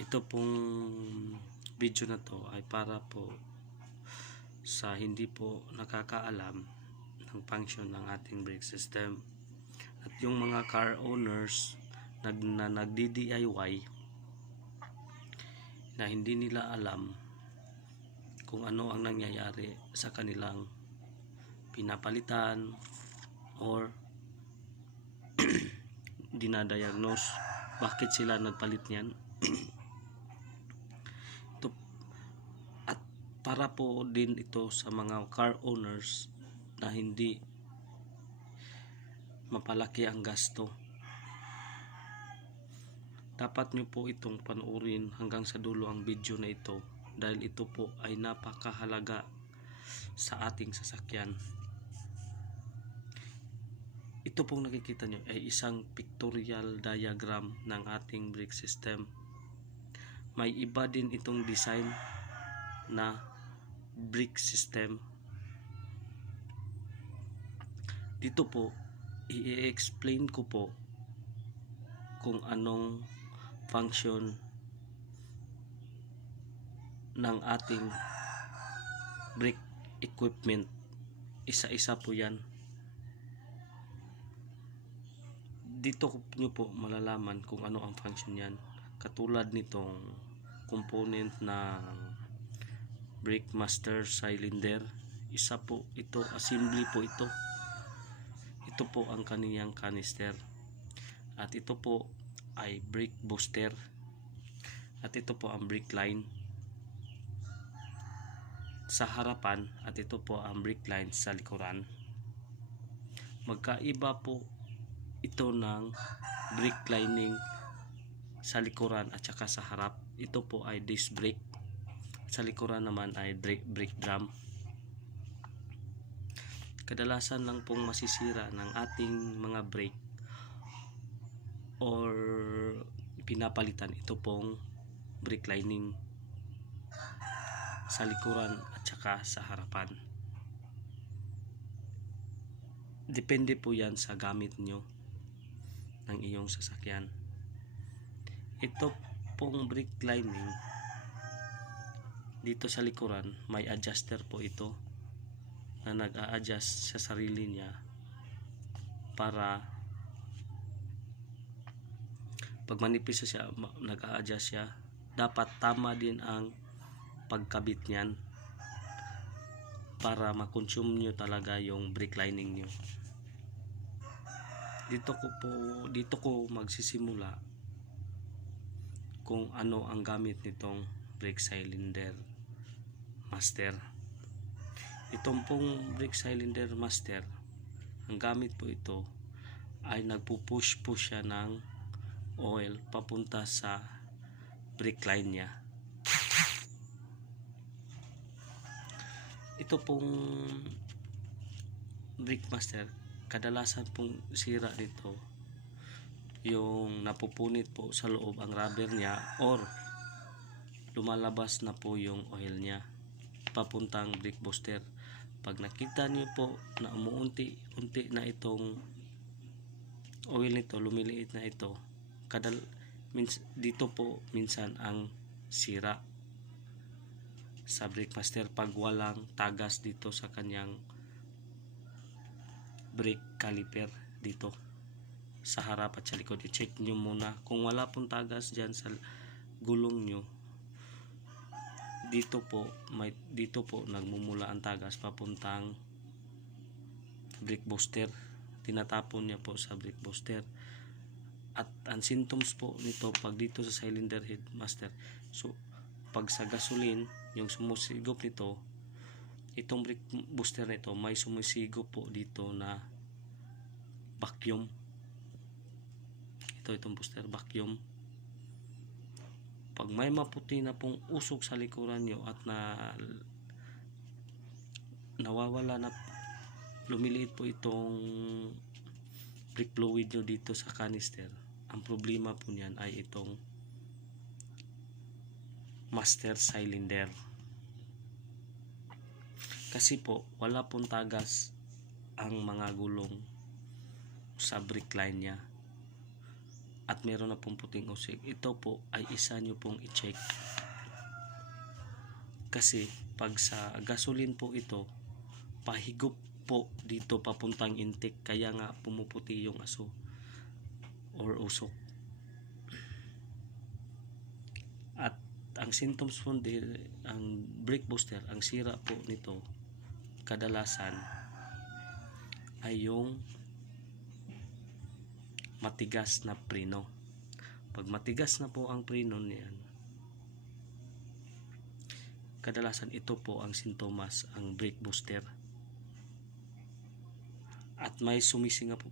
Ito pong video na to ay para po sa hindi po nakakaalam ng function ng ating brake system, at yung mga car owners na nagdi-DIY na hindi nila alam kung ano ang nangyayari sa kanilang pinapalitan or dinadiagnose bakit sila nagpalit niyan. Ito, at para po din ito sa mga car owners na hindi mapalaki ang gasto. Dapat nyo po itong panoorin hanggang sa dulo ang video na ito, dahil ito po ay napakahalaga sa ating sasakyan. Ito pong nakikita nyo ay isang pictorial diagram ng ating brake system. May iba din itong design na brake system. Dito po i-explain ko po kung anong function ng ating brake equipment. Isa-isa po yan. Dito nyo po malalaman kung ano ang function yan. Katulad nitong component ng brake master cylinder, isa po ito, assembly po ito. Ito po ang kaniyang canister. At ito po ay brake booster. At ito po ang brake line sa harapan, at ito po ang brake line sa likuran. Magkaiba po ito ng brake lining sa likuran at saka sa harap. Ito po ay disc brake, sa likuran naman ay brake drum. Kadalasan lang pong masisira ng ating mga brake or pinapalitan ito pong brake lining sa likuran at saka sa harapan. Depende po yan sa gamit nyo ng iyong sasakyan. Ito pong brake lining dito sa likuran, may adjuster po ito na nag-a-adjust sa sarili niya para pag manipis siya, nag-a-adjust siya. Dapat tama din ang pagkabit niyan para makonsume nyo talaga yung brake lining nyo. Dito ko magsisimula kung ano ang gamit nitong brake cylinder master. Itong pong brake cylinder master, ang gamit po ito ay nagpupush po siya ng oil papunta sa brake line niya. Ito pong brake master, kadalasan pong sira dito yung napupunit po sa loob ang rubber niya, or lumalabas na po yung oil niya papuntang brake booster. Pag nakita niyo po na umuunti-unti na itong oil nito, lumiliit na ito, dito po minsan ang sira sa brake master, pag walang tagas dito sa kanyang brake caliper dito sa harap at sa likod. I-check nyo muna kung wala pong tagas dyan sa gulong nyo. Dito po nagmumula ang tagas papuntang brake booster. Tinatapon niya po sa brake booster. At ang symptoms po nito pag dito sa cylinder head master, so pag sa gasoline yung sumusigop nito, itong brake booster nito may sumusigop po dito na vacuum. Itong booster vacuum. Pag may maputi na pong usok sa likuran nyo at nawawala na, lumiliit po itong brake fluid nyo dito sa canister, ang problema po niyan ay itong master cylinder. Kasi po wala pong tagas ang mga gulong sa brake line niya. at meron na pong puting usik, ito po ay isa nyo pong i-check. Kasi pag sa gasoline po ito, pahigop po dito papuntang intake, kaya nga pumuputi yung aso or usok. At ang symptoms po ang brake booster, ang sira po nito kadalasan ay yung matigas na preno. Pag matigas na po ang preno niyan, kadalasan ito po ang sintomas, ang brake booster. At may sumisinga po,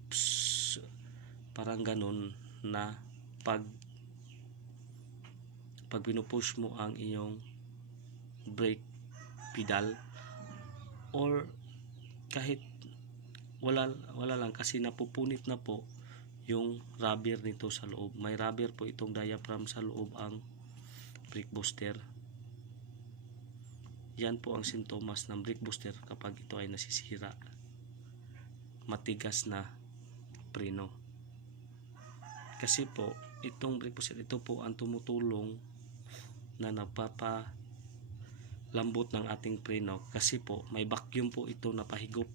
parang ganun na pag pinupush mo ang iyong brake pedal, or kahit wala lang, kasi napupunit na po yung rubber nito sa loob. May rubber po itong diaphragm sa loob ang brake booster. Yan po ang sintomas ng brake booster kapag ito ay nasisira. Matigas na preno. Kasi po itong brake booster, ito po ang tumutulong na nagpapalambot ng ating preno, kasi po may vacuum po ito na pahigop.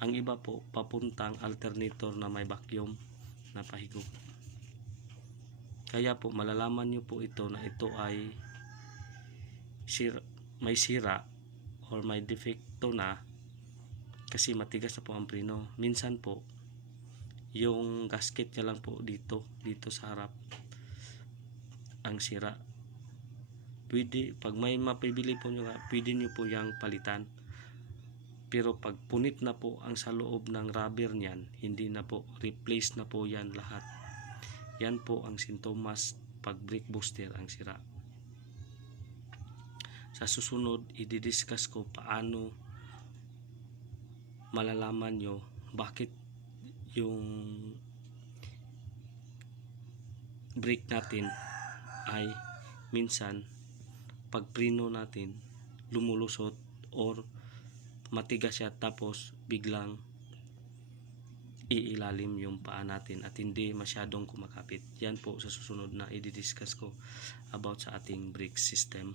Ang iba po papuntang alternator na may vacuum na pahigop. Kaya po malalaman nyo po ito na ito ay may sira or may defecto na, kasi matigas na po ang preno. Minsan po yung gasket niya lang po dito sa harap ang sira. Pwede, pag may mapibili po nyo, pwede nyo po yung palitan. Pero pag punit na po ang sa loob ng rubber niyan, hindi na po, replace na po yan lahat. Yan po ang sintomas pag brake booster ang sira. Sa susunod, i-discuss ko paano malalaman nyo bakit yung brake natin ay minsan pag preno natin lumulusot or matigas siya, tapos biglang iilalim yung paa natin at hindi masyadong kumakapit. Yan po sa susunod na i-discuss ko about sa ating brake system.